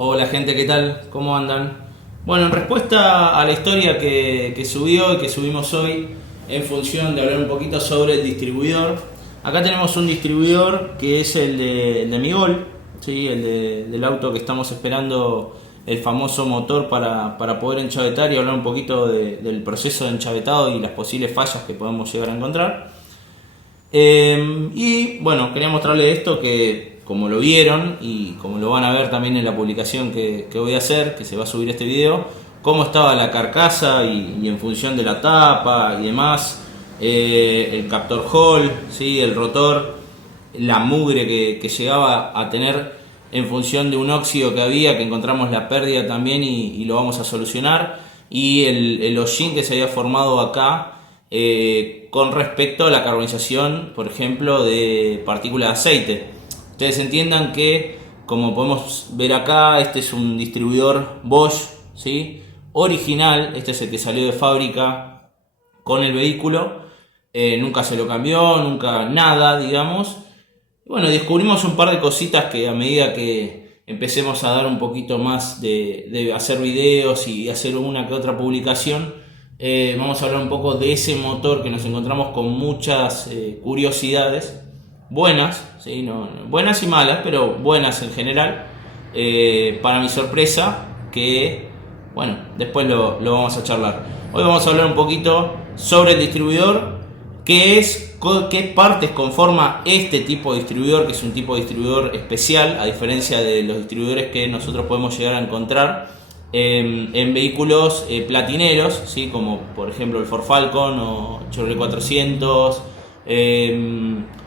Hola gente, ¿qué tal? ¿Cómo andan? Bueno, en respuesta a la historia que subió y que subimos hoy, en función de hablar un poquito sobre el distribuidor, acá tenemos un distribuidor que es el de mi Gol, ¿sí? Del auto que estamos esperando el famoso motor para poder enchavetar y hablar un poquito del proceso de enchavetado y las posibles fallas que podemos llegar a encontrar. Y bueno, quería mostrarles esto que, como lo vieron y como lo van a ver también en la publicación que voy a hacer, que se va a subir este video, cómo estaba la carcasa y en función de la tapa y demás, el captor Hall, ¿sí? El rotor, la mugre que llegaba a tener en función de un óxido que había, que encontramos la pérdida también y lo vamos a solucionar, y el hollín que se había formado acá con respecto a la carbonización, por ejemplo, de partículas de aceite. Ustedes entiendan que, como podemos ver acá, este es un distribuidor Bosch, ¿sí? Original, este es el que salió de fábrica con el vehículo, nunca se lo cambió, nunca nada, digamos. Bueno, descubrimos un par de cositas que a medida que empecemos a dar un poquito más de hacer videos y hacer una que otra publicación, vamos a hablar un poco de ese motor que nos encontramos con muchas curiosidades, buenas, ¿sí? Buenas y malas, pero buenas en general, para mi sorpresa, que bueno, después lo vamos a charlar. Hoy vamos a hablar un poquito sobre el distribuidor, qué partes conforma este tipo de distribuidor, que es un tipo de distribuidor especial, a diferencia de los distribuidores que nosotros podemos llegar a encontrar en vehículos platineros, ¿sí? Como por ejemplo el Ford Falcon o Chevrolet 400,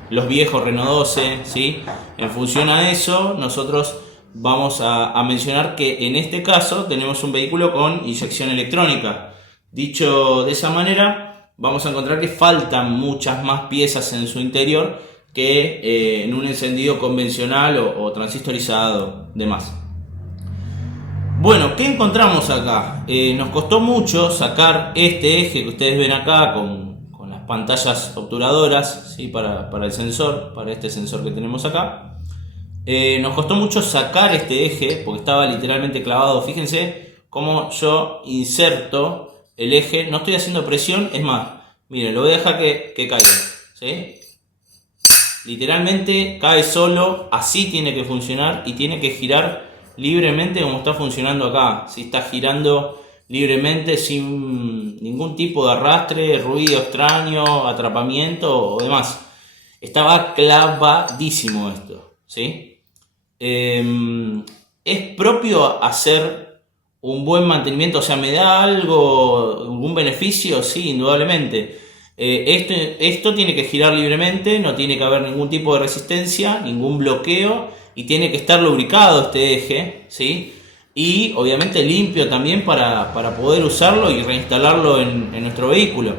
los viejos Renault 12, ¿sí? En función a eso, nosotros vamos a mencionar que en este caso tenemos un vehículo con inyección electrónica. Dicho de esa manera, vamos a encontrar que faltan muchas más piezas en su interior que en un encendido convencional o transistorizado, demás. Bueno, ¿qué encontramos acá? Nos costó mucho sacar este eje que ustedes ven acá con las pantallas obturadoras, ¿sí? para el sensor, para este sensor que tenemos acá. Nos costó mucho sacar este eje porque estaba literalmente clavado. Fíjense cómo yo inserto el eje, no estoy haciendo presión, es más, miren, lo voy a dejar que caiga, ¿sí? Literalmente cae solo, así tiene que funcionar y tiene que girar libremente como está funcionando acá, ¿sí? Está girando libremente sin ningún tipo de arrastre, ruido extraño, atrapamiento o demás. Estaba clavadísimo esto, ¿sí? Es propio hacer un buen mantenimiento, o sea, ¿me da algo, algún beneficio? Sí, indudablemente. Esto tiene que girar libremente, no tiene que haber ningún tipo de resistencia, ningún bloqueo, y tiene que estar lubricado este eje, ¿sí? Y obviamente limpio también para poder usarlo y reinstalarlo en nuestro vehículo.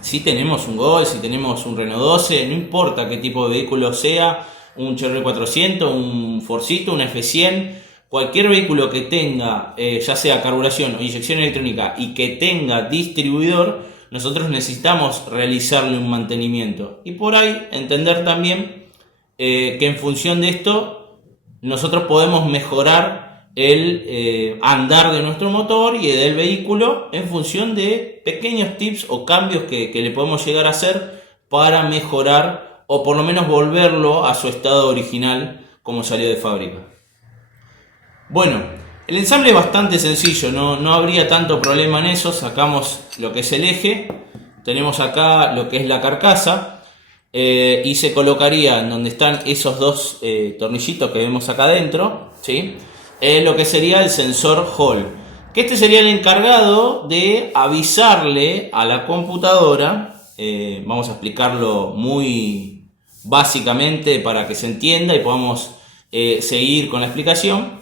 Si tenemos un Gol, si tenemos un Renault 12, no importa qué tipo de vehículo sea, un Chevrolet 400, un Fordcito, un F100, cualquier vehículo que tenga ya sea carburación o inyección electrónica y que tenga distribuidor, nosotros necesitamos realizarle un mantenimiento. Y por ahí entender también que en función de esto nosotros podemos mejorar el andar de nuestro motor y del vehículo en función de pequeños tips o cambios que le podemos llegar a hacer para mejorar o por lo menos volverlo a su estado original como salió de fábrica. Bueno, el ensamble es bastante sencillo, no habría tanto problema en eso. Sacamos lo que es el eje, tenemos acá lo que es la carcasa, y se colocaría en donde están esos dos tornillitos que vemos acá adentro, ¿sí? Lo que sería el sensor Hall, que este sería el encargado de avisarle a la computadora. Vamos a explicarlo muy básicamente para que se entienda y podamos seguir con la explicación.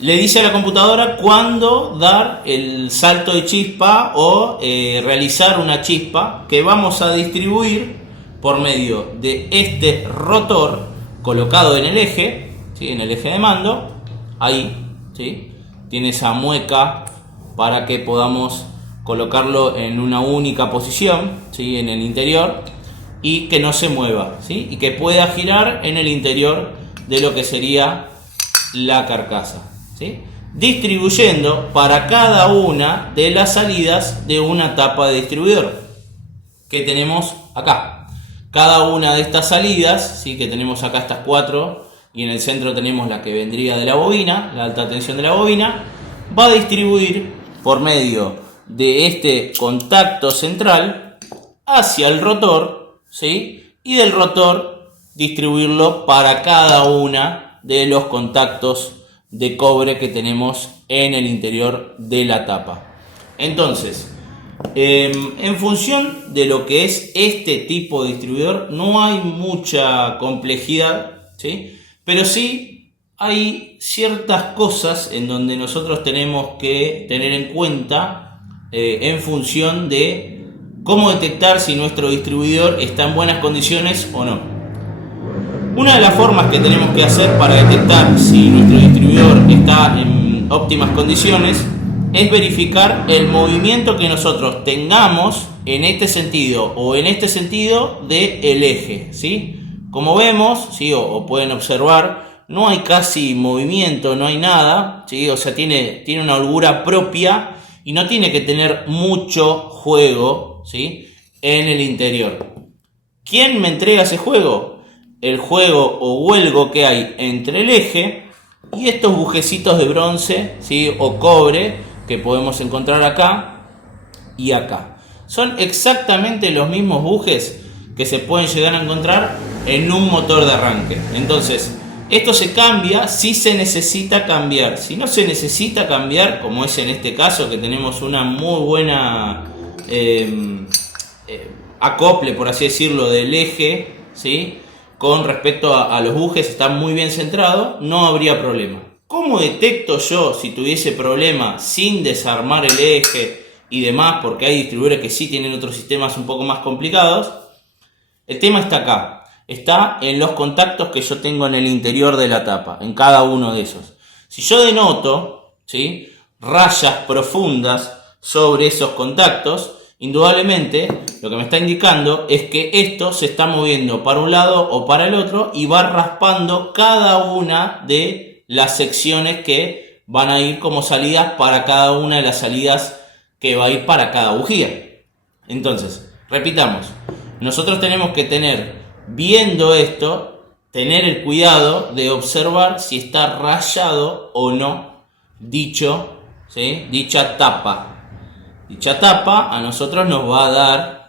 Le dice a la computadora cuándo dar el salto de chispa o realizar una chispa que vamos a distribuir por medio de este rotor colocado en el eje, ¿sí? En el eje de mando, ahí, ¿sí? Tiene esa mueca para que podamos colocarlo en una única posición, ¿sí? En el interior, y que no se mueva, ¿sí? Y que pueda girar en el interior de lo que sería la carcasa, ¿sí? Distribuyendo para cada una de las salidas de una tapa de distribuidor que tenemos acá. Cada una de estas salidas, ¿sí? Que tenemos acá estas 4, y en el centro tenemos la que vendría de la bobina, la alta tensión de la bobina, va a distribuir por medio de este contacto central hacia el rotor, ¿sí? Y del rotor distribuirlo para cada una de los contactos de cobre que tenemos en el interior de la tapa. Entonces, en función de lo que es este tipo de distribuidor, no hay mucha complejidad, ¿sí? Pero sí hay ciertas cosas en donde nosotros tenemos que tener en cuenta en función de cómo detectar si nuestro distribuidor está en buenas condiciones o no. Una de las formas que tenemos que hacer para detectar si nuestro distribuidor está en óptimas condiciones es verificar el movimiento que nosotros tengamos en este sentido o en este sentido del eje, ¿sí? Como vemos, ¿sí? o pueden observar, no hay casi movimiento, no hay nada, ¿sí? O sea, tiene una holgura propia y no tiene que tener mucho juego, ¿sí? En el interior. ¿Quién me entrega ese juego? El juego o huelgo que hay entre el eje y estos bujecitos de bronce, ¿sí? O cobre que podemos encontrar acá y acá. Son exactamente los mismos bujes que se pueden llegar a encontrar en un motor de arranque. Entonces, esto se cambia si se necesita cambiar. Si no se necesita cambiar, como es en este caso, que tenemos una muy buena acople, por así decirlo, del eje, ¿sí? Con respecto a los bujes, está muy bien centrado, no habría problema. ¿Cómo detecto yo si tuviese problema sin desarmar el eje y demás? Porque hay distribuidores que sí tienen otros sistemas un poco más complicados. El tema está acá, está en los contactos que yo tengo en el interior de la tapa, en cada uno de esos. Si yo denoto, ¿sí? Rayas profundas sobre esos contactos, indudablemente lo que me está indicando es que esto se está moviendo para un lado o para el otro y va raspando cada una de las secciones que van a ir como salidas para cada una de las salidas que va a ir para cada bujía. Entonces, repitamos, nosotros tenemos que tener, viendo esto, tener el cuidado de observar si está rayado o no dicha tapa. Dicha tapa a nosotros nos va a dar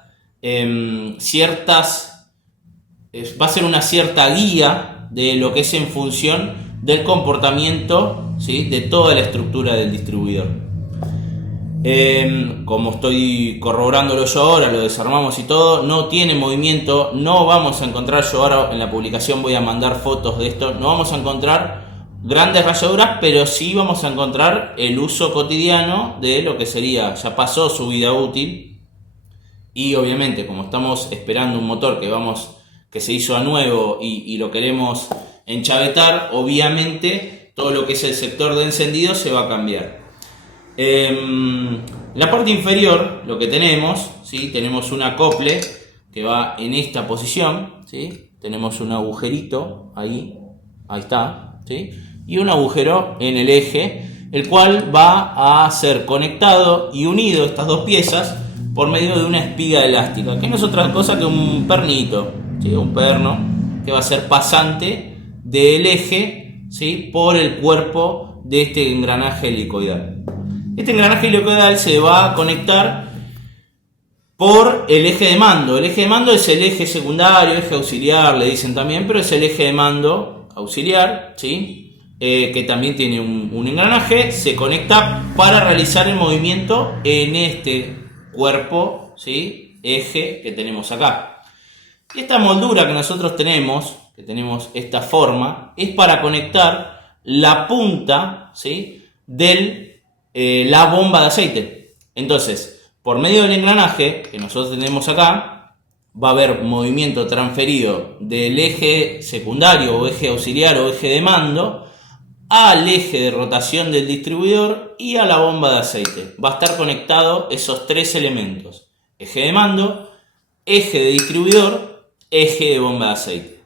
va a ser una cierta guía de lo que es en función del comportamiento, ¿sí? De toda la estructura del distribuidor. Como estoy corroborándolo yo ahora, lo desarmamos y todo, no tiene movimiento, no vamos a encontrar, yo ahora en la publicación voy a mandar fotos de esto, no vamos a encontrar grandes rayaduras, pero sí vamos a encontrar el uso cotidiano de lo que sería, ya pasó su vida útil, y obviamente como estamos esperando un motor que se hizo a nuevo y lo queremos enchavetar, obviamente todo lo que es el sector de encendido se va a cambiar. La parte inferior, lo que tenemos, ¿sí? Tenemos un acople que va en esta posición, ¿sí? Tenemos un agujerito ahí está, ¿sí? Y un agujero en el eje, el cual va a ser conectado y unido estas dos piezas por medio de una espiga elástica, que no es otra cosa que un pernito, ¿sí? Un perno que va a ser pasante del eje, ¿sí? Por el cuerpo de este engranaje helicoidal. Este engranaje helicoidal se va a conectar por el eje de mando. El eje de mando es el eje secundario, eje auxiliar, le dicen también, pero es el eje de mando auxiliar, ¿sí? Que también tiene un engranaje, se conecta para realizar el movimiento en este cuerpo, ¿sí? Eje que tenemos acá. Y esta moldura que nosotros tenemos, que tenemos esta forma, es para conectar la punta, ¿sí? de la bomba de aceite. Entonces, por medio del engranaje que nosotros tenemos acá, va a haber movimiento transferido del eje secundario o eje auxiliar o eje de mando al eje de rotación del distribuidor y a la bomba de aceite. Va a estar conectado esos tres elementos: eje de mando, eje de distribuidor, eje de bomba de aceite.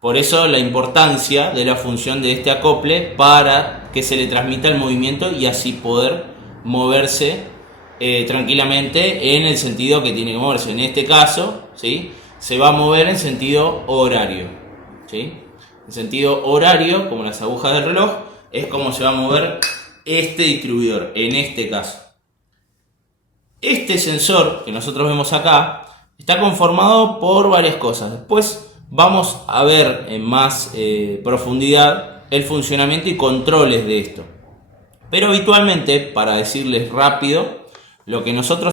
Por eso la importancia de la función de este acople para que se le transmita el movimiento y así poder moverse tranquilamente en el sentido que tiene que moverse. En este caso, ¿sí?, se va a mover en sentido horario, ¿sí? En sentido horario, como las agujas del reloj, es como se va a mover este distribuidor, en este caso. Este sensor que nosotros vemos acá está conformado por varias cosas. Después vamos a ver en más profundidad el funcionamiento y controles de esto. Pero habitualmente, para decirles rápido, lo que nosotros